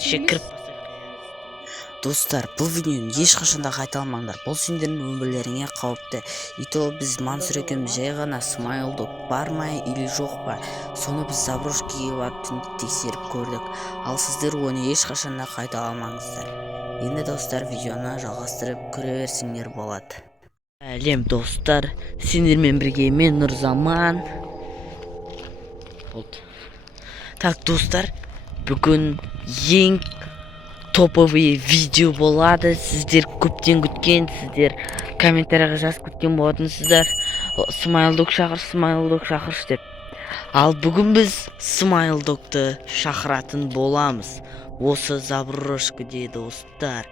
ендеше кіріп достар, бұл видеоны ешқашан да қайталамаңдар. Бұл сендердің өмірлеріңе қауіпті. И то біз Мансұр екеуміз жай ғана смайлдок бар ма или жоқ па, соны біз заброшкаға барып тексеріп көрдік. Ал сіздер оны ешқашан да қайталамаңыздар. Енді достар, видеоны жалғастырып көре берсеңдер болады. Әлем достар, сендермен бірге мен Нұрзаман. Так достар, бүгін ең топовый видео болады. Сіздер көптен күткен, сіздер комментарияға жазып күткен болатынсыздар. Смайлдок шақыршы деп. Ал бүгін біз Смайлдокты шақыратын боламыз. Осы заброшкаде достар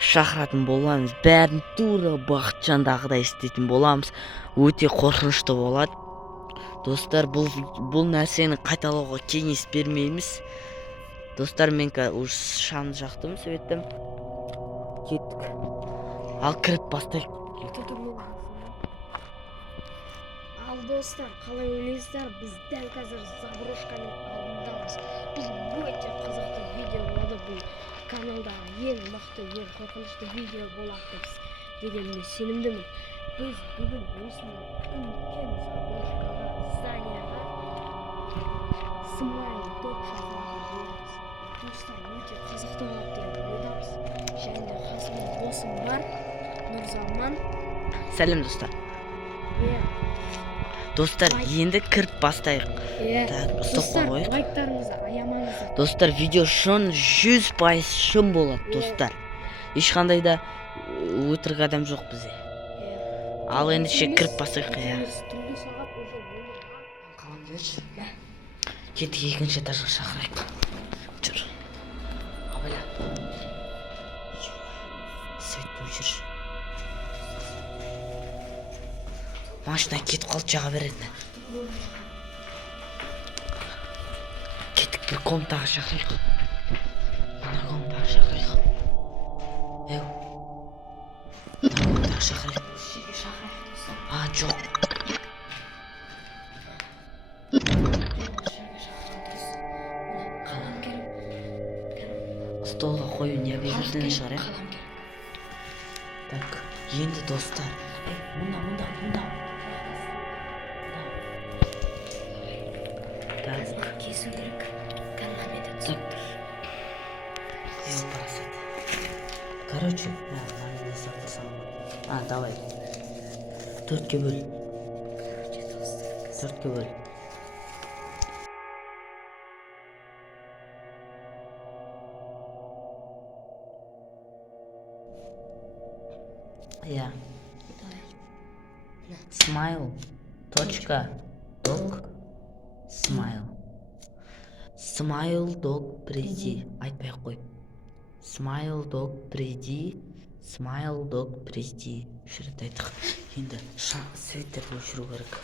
шақыратын боламыз. Бәрін тура Бақытжандағыдай істейтін боламыз. Өте қорқынышты болады. Достар, бұл нәрсені қайталауға кеңес бермейміз. Достар, мен уж шамды жақтым, сөйттім. Кеттік. Ал кіріп бастайық. Ал достар, қалай ойлайсыздар? Біз дәл қазір заброшканың алдындамыз. Бұл өте қызықты видео болады. Бұл каналдағы ең мықты, ең қорқынышты видео болады дегеніне сенімдімін. Біз бүгін осындай үлкен заброшкаға, зданияға смайлдок шақыратын боламыз. Достар, өте қызықты болады деп ойдамыз. Және де қасымда досым бар, Нұрзаман. Сәлем достар. Достар, енді кіріп бастайық. Достар, лайктарыңызды аямаңыздар. Достар, видео 100% шын болады, достар. Ешқандай да өтірік адам жоқ бізде. Ал ендеше кіріп бастайық. Кеттік, екінші этажға шақырайық. Жүр. Абайла. Сөйтіп жүрші. Машина кетіп қалды, жаға береді. Кеттік, бір комнатаға шақырайық. Мына комнатаға шақырайық. Мына комнатаға шақырайық. Жоқ. Столға қою не обязательно шығар, Так, енді достар. Мұнда. Так. Кесу керек. Канаметі Так. Короче, давай. Төртке бөл. Smile. Смайлдок приди. Айтпай-ақ қой. Смайлдок приди. Үш рет айттық. Енді светтер өшіру керек.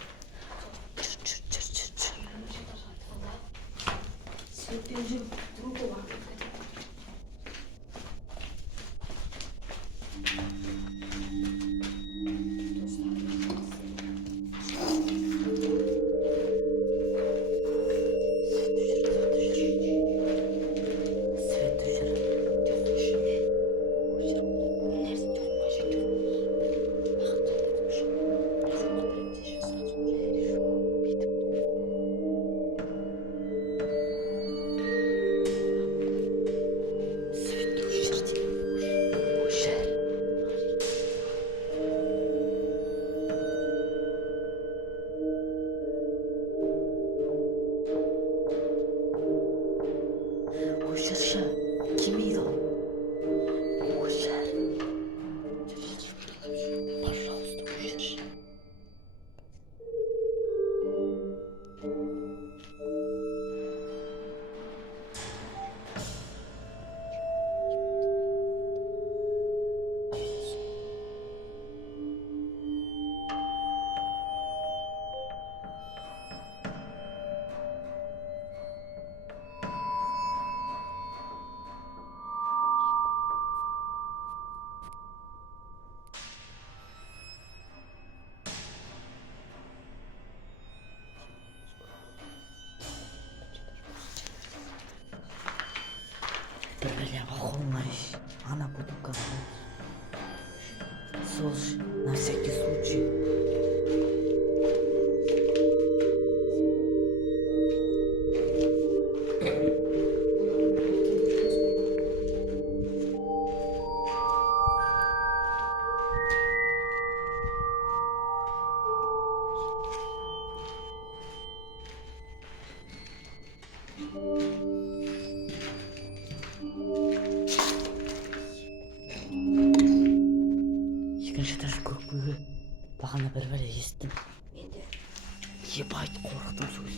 Ебать, қорықтым сөз.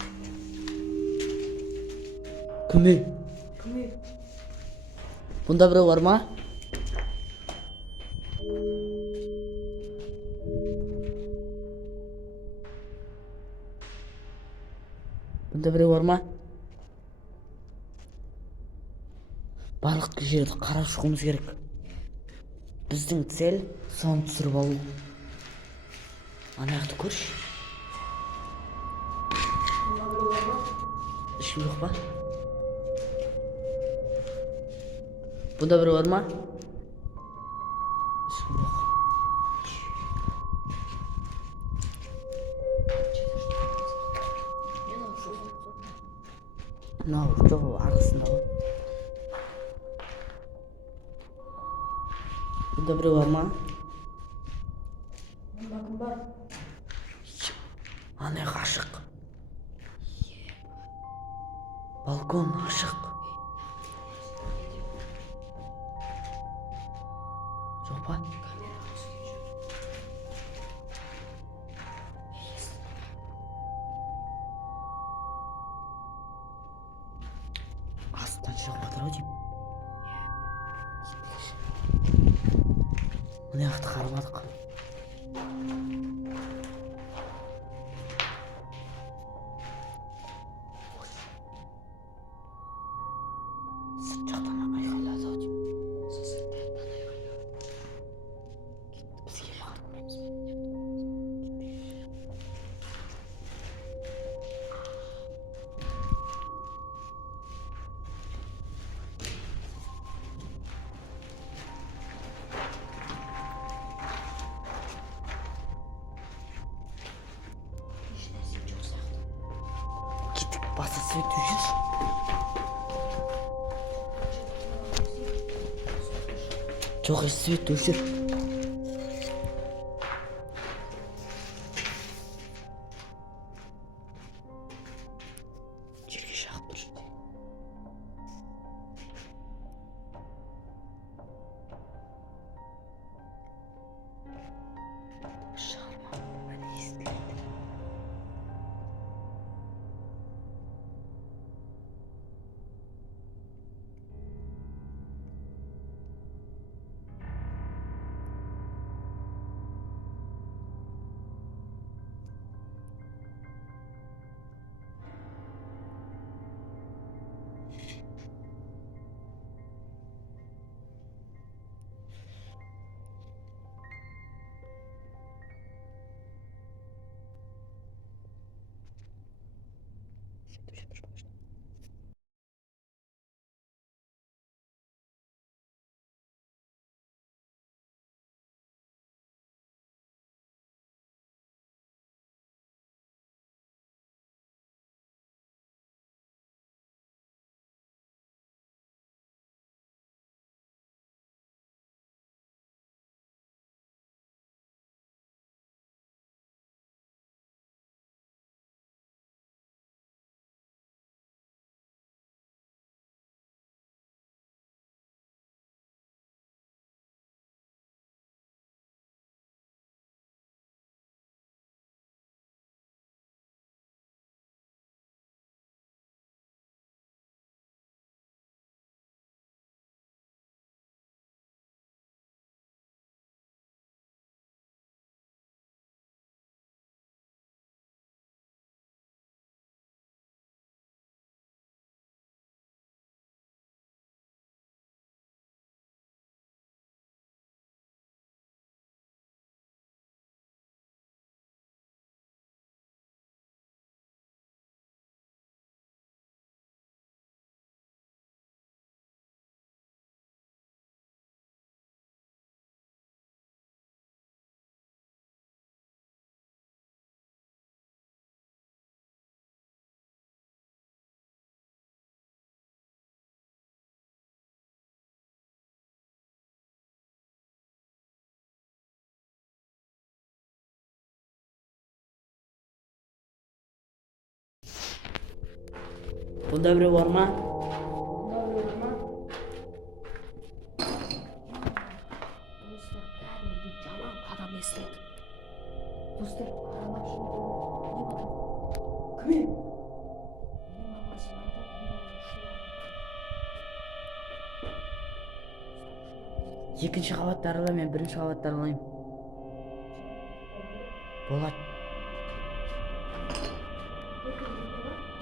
Кім? Бұнда біреу бар ма? Бұнда біреу бар ма? Барлық жерді қарап шығуымыз керек. Біздің цель соны түсіріп алу. Ана жақты көрші. Ешкім жоқ па? Бұнда біреу бар ма? Ешкім жоқ. Мынау жоқ, арқасында ғой. Бұнда біреу бар ма? Кім бар? Ана ашық. Балкон ашық. Жоқ па? Астан шығып жатыр ау деймін. Мына жақты қарамадық. Сырт жақтан айқайлады ау деймін. Бізге бағыт. Кеттік, баса свет өшір. Жоқ, свет өшір. Жерге жағып тұр. Шығарма, бәрі естіледі. Бұнда біреу бар ма? Достар, кәдімгі жаман қадам естіледі. Достар, қарамақшы. Кім? Екінші қабатты арала, мен бірінші қабатты аралаймын. Болады.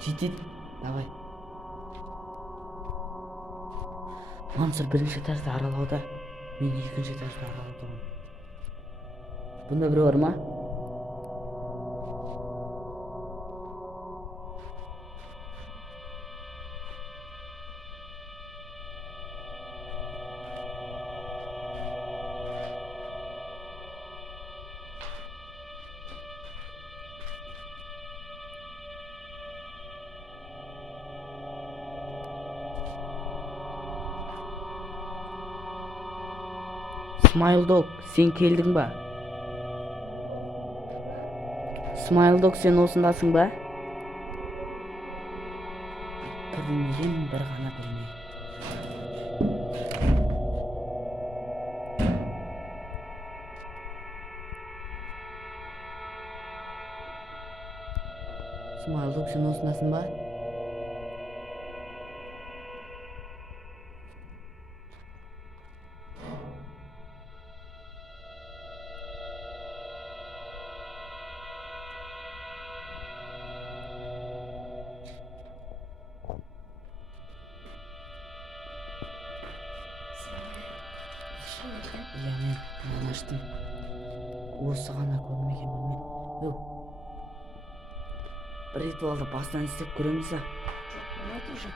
Жетеді. Давай. Мансұр бірінші этажды аралауда, мен екінші этажды аралаудамын. Бұнда біреу бар ма? Смайлдог, сен келдің ба? Смайлдог, сен осындасың ба? Білмеген бір ғана білмей. Смайлдог, сен осындасың ба? Иә, мен аштым. Осы ғана көрмеген бөлме. Бір ритуалды бастан істеп көреміз ба? Болады уже.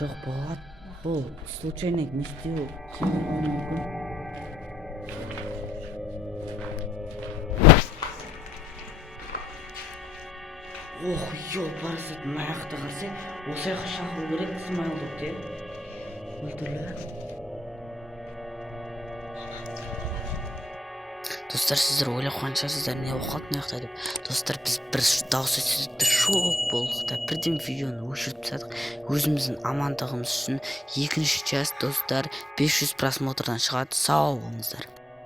Жоқ, болады. Бұл случайно не істеу мүмкін. Ох, ёлпарасат, мына жақта қарсы, осы жаққа шақыру керек Смайлдокты. Өлтірлі. Достар, сіздер ойлап қаншасыздар, не оқылды мына жақта деп. Достар, біз бір дауыс естідік, шок болдық та, бірден видеоны өшіріп тастадық. Өзіміздің амандығымыз үшін екінші часть, достар, 500 просмотрдан шығады. Сау болыңыздар.